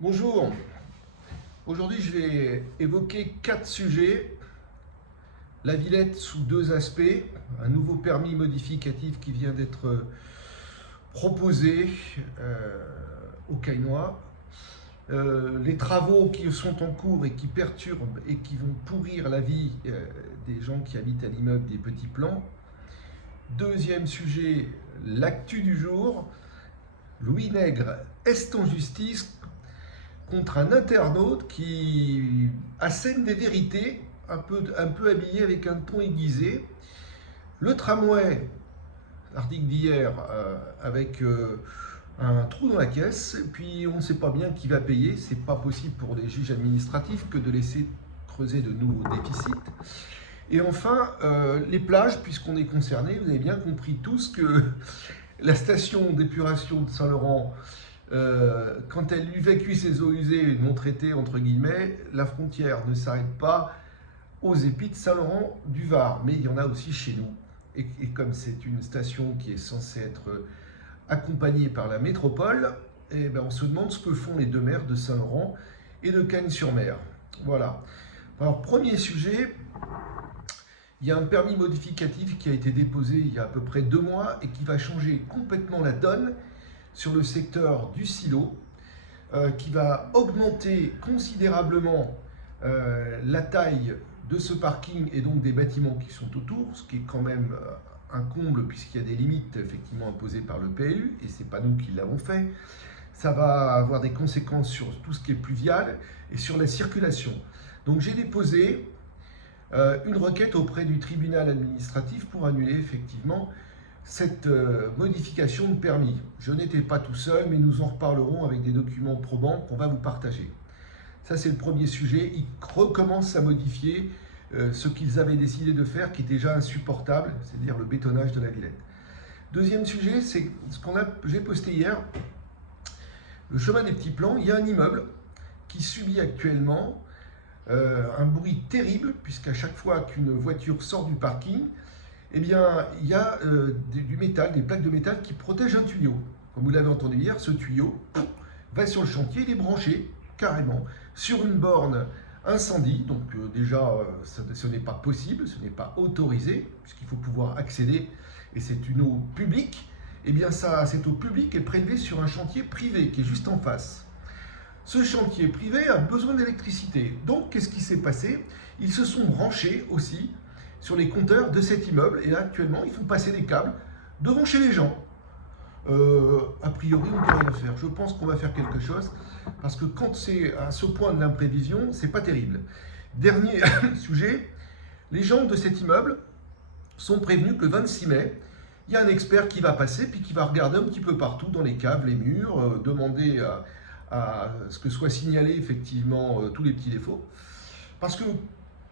Bonjour, aujourd'hui je vais évoquer 4 sujets. La Villette sous 2 aspects, un nouveau permis modificatif qui vient d'être proposé au Caillois, les travaux qui sont en cours et qui perturbent et qui vont pourrir la vie des gens qui habitent à l'immeuble des Petits Plans. Deuxième sujet, l'actu du jour, Louis Nègre est en justice contre un internaute qui assène des vérités, un peu habillé avec un ton aiguisé. Le tramway, l'article d'hier, avec un trou dans la caisse, puis on ne sait pas bien qui va payer. C'est pas possible pour les juges administratifs que de laisser creuser de nouveaux déficits. Et enfin, les plages, puisqu'on est concerné, vous avez bien compris tous que la station d'épuration de Saint-Laurent, quand elle évacue ses eaux usées non traitées, entre guillemets, la frontière ne s'arrête pas aux épis de Saint-Laurent du Var, mais il y en a aussi chez nous. Et comme c'est une station qui est censée être accompagnée par la métropole, eh ben on se demande ce que font les deux maires de Saint-Laurent et de Cagnes-sur-Mer. Voilà. Alors, premier sujet, il y a un permis modificatif qui a été déposé il y a à peu près 2 mois et qui va changer complètement la donne sur le secteur du silo, qui va augmenter considérablement la taille de ce parking et donc des bâtiments qui sont autour, ce qui est quand même un comble puisqu'il y a des limites effectivement imposées par le PLU et c'est pas nous qui l'avons fait. Ça va avoir des conséquences sur tout ce qui est pluvial et sur la circulation. Donc j'ai déposé une requête auprès du tribunal administratif pour annuler effectivement cette modification de permis. Je n'étais pas tout seul, mais nous en reparlerons avec des documents probants qu'on va vous partager. Ça, c'est le premier sujet. Ils recommencent à modifier ce qu'ils avaient décidé de faire, qui est déjà insupportable, c'est-à-dire le bétonnage de la Villette. Deuxième sujet, c'est ce j'ai posté hier. Le chemin des Petits Plans, il y a un immeuble qui subit actuellement un bruit terrible, puisqu'à chaque fois qu'une voiture sort du parking, eh bien, il y a du métal, des plaques de métal qui protègent un tuyau. Comme vous l'avez entendu hier, ce tuyau va sur le chantier, il est branché carrément sur une borne incendie. Donc déjà, ce n'est pas possible, ce n'est pas autorisé, puisqu'il faut pouvoir accéder, et c'est une eau publique. Eh bien, cette eau publique est prélevée sur un chantier privé qui est juste en face. Ce chantier privé a besoin d'électricité. Donc, qu'est-ce qui s'est passé? Ils se sont branchés aussi sur les compteurs de cet immeuble. Et là, actuellement, ils font passer des câbles devant chez les gens. A priori, on ne peut rien faire. Je pense qu'on va faire quelque chose. Parce que quand c'est à ce point de l'imprévision, c'est pas terrible. Dernier sujet, les gens de cet immeuble sont prévenus que le 26 mai, il y a un expert qui va passer, puis qui va regarder un petit peu partout dans les caves, les murs, demander à ce que soient signalés effectivement tous les petits défauts. Parce que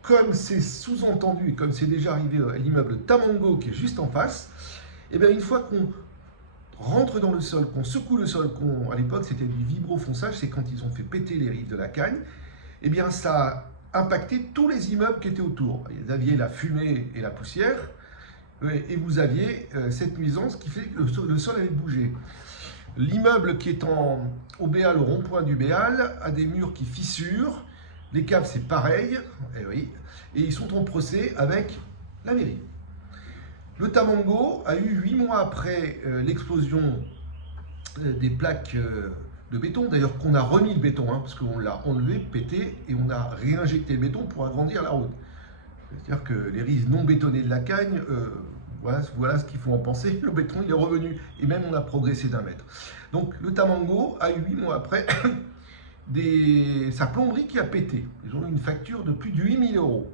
comme c'est sous-entendu et comme c'est déjà arrivé à l'immeuble Tamango qui est juste en face, et bien une fois qu'on rentre dans le sol, qu'on secoue le sol, à l'époque c'était du vibrofonçage, c'est quand ils ont fait péter les rives de la Cagne, et bien ça a impacté tous les immeubles qui étaient autour. Vous aviez la fumée et la poussière, et vous aviez cette nuisance qui fait que le sol avait bougé. L'immeuble qui est au Béal, au rond-point du Béal, a des murs qui fissurent. Les caves, c'est pareil. Et oui. Et ils sont en procès avec la mairie. Le Tamango a eu 8 mois après l'explosion des plaques de béton. D'ailleurs, qu'on a remis le béton, parce qu'on l'a enlevé, pété, et on a réinjecté le béton pour agrandir la route. C'est-à-dire que les rives non bétonnées de la Cagne, voilà ce qu'il faut en penser. Le béton, il est revenu. Et même, on a progressé d'1 mètre. Donc, le Tamango a eu 8 mois après sa plomberie qui a pété. Ils ont eu une facture de plus de 8 000 €.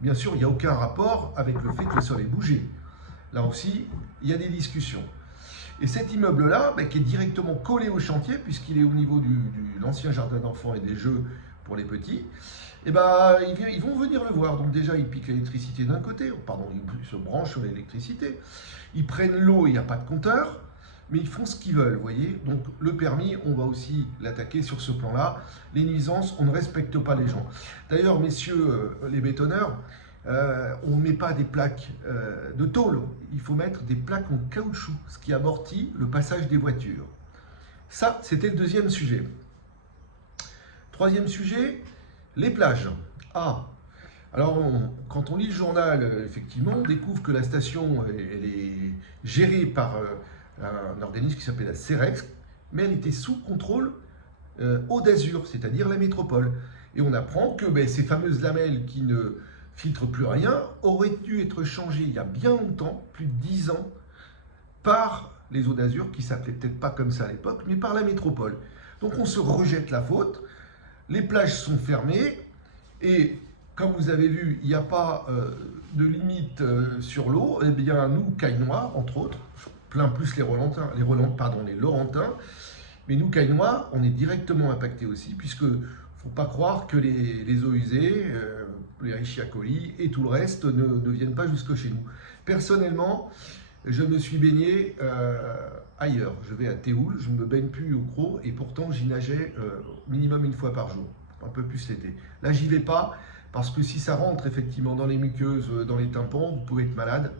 Bien sûr, il n'y a aucun rapport avec le fait que le sol ait bougé. Là aussi, il y a des discussions. Et cet immeuble-là, qui est directement collé au chantier, puisqu'il est au niveau de l'ancien jardin d'enfants et des jeux pour les petits, et ils vont venir le voir. Donc déjà, ils piquent l'électricité d'un côté, ils se branchent sur l'électricité, ils prennent l'eau, il n'y a pas de compteur, mais ils font ce qu'ils veulent, vous voyez. Donc le permis, on va aussi l'attaquer sur ce plan-là. Les nuisances, on ne respecte pas les gens. D'ailleurs, messieurs les bétonneurs, on ne met pas des plaques de tôle, il faut mettre des plaques en caoutchouc, ce qui amortit le passage des voitures. Ça, c'était le deuxième sujet. Troisième sujet, les plages. Ah, alors quand on lit le journal, effectivement, on découvre que la station, elle est gérée par un organisme qui s'appelle la CEREX, mais elle était sous contrôle Eau d'Azur, c'est-à-dire la métropole. Et on apprend que ces fameuses lamelles qui ne filtrent plus rien auraient dû être changées il y a bien longtemps, plus de 10 ans, par les Eaux d'Azur, qui s'appelaient peut-être pas comme ça à l'époque, mais par la métropole. Donc on se rejette la faute, les plages sont fermées, et comme vous avez vu, il n'y a pas de limite sur l'eau, et bien nous, Cagnois, entre autres, plein plus les Laurentins, mais nous, Cagnois, on est directement impactés aussi, puisque il ne faut pas croire que les eaux usées, les Richia coli et tout le reste ne viennent pas jusque chez nous. Personnellement, je me suis baigné ailleurs. Je vais à Théoul, je ne me baigne plus au Crau, et pourtant j'y nageais minimum une fois par jour, un peu plus l'été. Là, j'y vais pas, parce que si ça rentre effectivement dans les muqueuses, dans les tympans, vous pouvez être malade.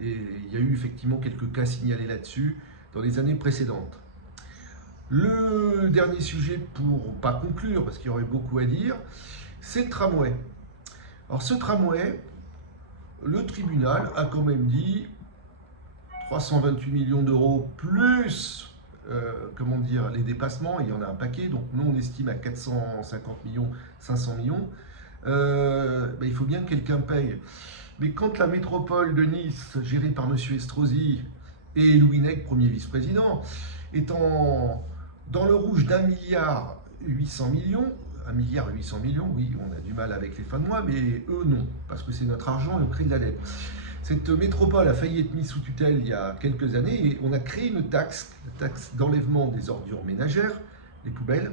Et il y a eu effectivement quelques cas signalés là-dessus dans les années précédentes. Le dernier sujet, pour pas conclure, parce qu'il y aurait beaucoup à dire, c'est le tramway. Alors ce tramway, le tribunal a quand même dit 328 millions d'euros plus les dépassements, il y en a un paquet, donc nous on estime à 450 millions, 500 millions, il faut bien que quelqu'un paye. Mais quand la métropole de Nice, gérée par M. Estrosi et Louis Nègre, premier vice-président, est dans le rouge d'1,8 milliard 800 millions, 1,8 milliard 800 millions, oui, on a du mal avec les fins de mois, mais eux non, parce que c'est notre argent et on crée de la dette. Cette métropole a failli être mise sous tutelle il y a quelques années et on a créé une taxe, la taxe d'enlèvement des ordures ménagères, les poubelles,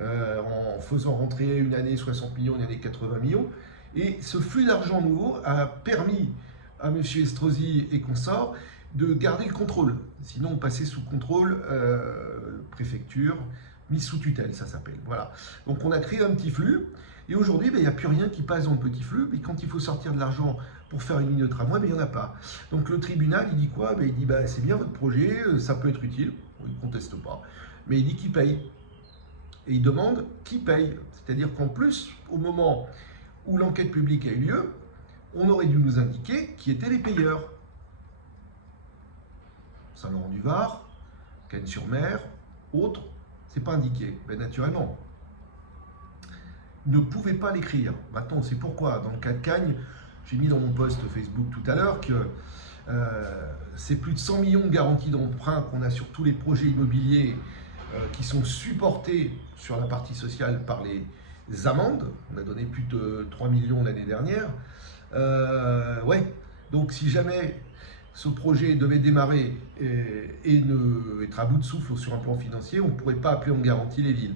en faisant rentrer une année 60 millions, une année 80 millions. Et ce flux d'argent nouveau a permis à M. Estrosi et consorts de garder le contrôle. Sinon, on passait sous contrôle préfecture, mise sous tutelle, ça s'appelle. Voilà. Donc on a créé un petit flux. Et aujourd'hui, il n'y a plus rien qui passe dans le petit flux. Mais quand il faut sortir de l'argent pour faire une ligne de tramway, il n'y en a pas. Donc le tribunal, il dit quoi? Il dit c'est bien votre projet, ça peut être utile. Il ne conteste pas. Mais il dit qui paye. Et il demande qui paye. C'est-à-dire qu'en plus, au moment où l'enquête publique a eu lieu, on aurait dû nous indiquer qui étaient les payeurs. Saint-Laurent-du-Var, Cannes-sur-Mer, autres, c'est pas indiqué. Naturellement, ne pouvait pas l'écrire. Maintenant, on sait pourquoi. Dans le cas de Cagnes, j'ai mis dans mon post Facebook tout à l'heure que c'est plus de 100 millions de garanties d'emprunt qu'on a sur tous les projets immobiliers qui sont supportés sur la partie sociale par les amendes. On a donné plus de 3 millions l'année dernière. Donc si jamais ce projet devait démarrer et être à bout de souffle sur un plan financier, on ne pourrait pas appeler en garantie les villes.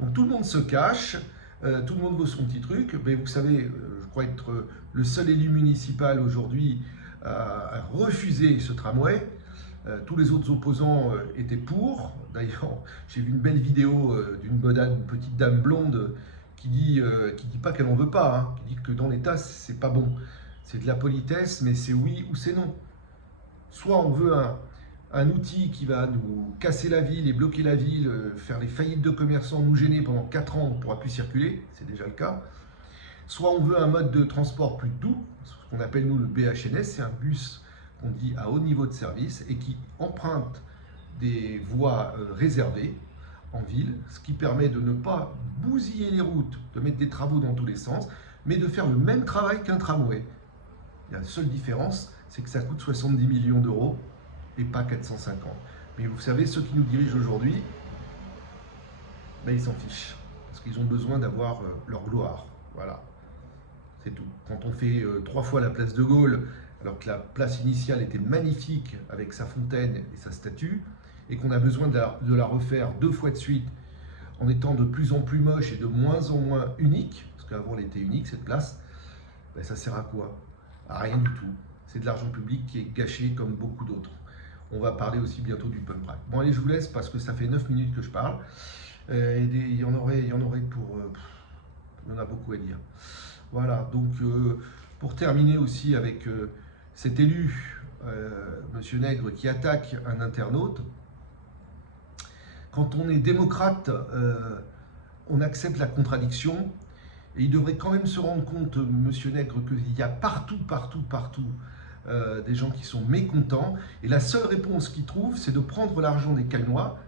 Donc tout le monde se cache, tout le monde veut son petit truc, mais vous savez, je crois être le seul élu municipal aujourd'hui à refuser ce tramway. Tous les autres opposants étaient pour. D'ailleurs, j'ai vu une belle vidéo d'une petite dame blonde qui dit pas qu'elle n'en veut pas, hein, qui dit que dans l'État, c'est pas bon. C'est de la politesse, mais c'est oui ou c'est non. Soit on veut un outil qui va nous casser la ville et bloquer la ville, faire les faillites de commerçants, nous gêner pendant 4 ans, on ne pourra plus circuler, c'est déjà le cas. Soit on veut un mode de transport plus doux, ce qu'on appelle nous le BHNS, c'est un bus qu'on dit à haut niveau de service et qui emprunte des voies réservées en ville, ce qui permet de ne pas bousiller les routes, de mettre des travaux dans tous les sens, mais de faire le même travail qu'un tramway. La seule différence, c'est que ça coûte 70 millions d'euros et pas 450. Mais vous savez, ceux qui nous dirigent aujourd'hui, ils s'en fichent, parce qu'ils ont besoin d'avoir leur gloire. Voilà, c'est tout. Quand on fait 3 fois la place de Gaulle, alors que la place initiale était magnifique avec sa fontaine et sa statue, et qu'on a besoin de la refaire 2 fois de suite, en étant de plus en plus moche et de moins en moins unique, parce qu'avant elle était unique cette place, ça sert à quoi? À rien du tout. C'est de l'argent public qui est gâché comme beaucoup d'autres. On va parler aussi bientôt du pump track. Bon allez, je vous laisse parce que ça fait 9 minutes que je parle. Il y en aurait pour... il y en a beaucoup à dire. Voilà, donc pour terminer aussi avec cet élu, Monsieur Nègre, qui attaque un internaute, quand on est démocrate, on accepte la contradiction. Et il devrait quand même se rendre compte, monsieur Nègre, qu'il y a partout des gens qui sont mécontents. Et la seule réponse qu'il trouve, c'est de prendre l'argent des Cagnois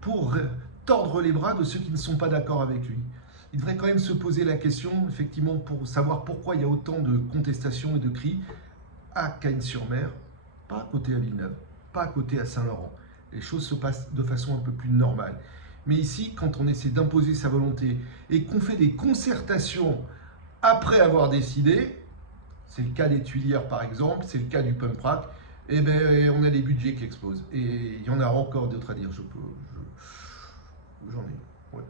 pour tordre les bras de ceux qui ne sont pas d'accord avec lui. Il devrait quand même se poser la question, effectivement, pour savoir pourquoi il y a autant de contestations et de cris à Cagnes-sur-Mer, pas à côté à Villeneuve, pas à côté à Saint-Laurent. Les choses se passent de façon un peu plus normale. Mais ici, quand on essaie d'imposer sa volonté et qu'on fait des concertations après avoir décidé, c'est le cas des Tuilières par exemple, c'est le cas du Pump Prac, eh ben, on a des budgets qui explosent. Et il y en a encore d'autres à dire, j'en ai. Ouais.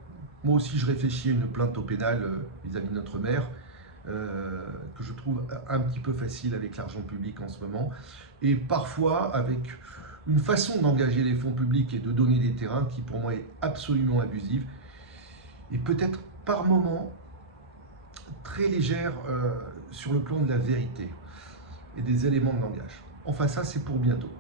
Moi aussi, je réfléchis à une plainte au pénal vis-à-vis de notre maire, que je trouve un petit peu facile avec l'argent public en ce moment, et parfois avec une façon d'engager les fonds publics et de donner des terrains qui pour moi est absolument abusive, et peut-être par moments très légère sur le plan de la vérité et des éléments de langage. Enfin ça c'est pour bientôt.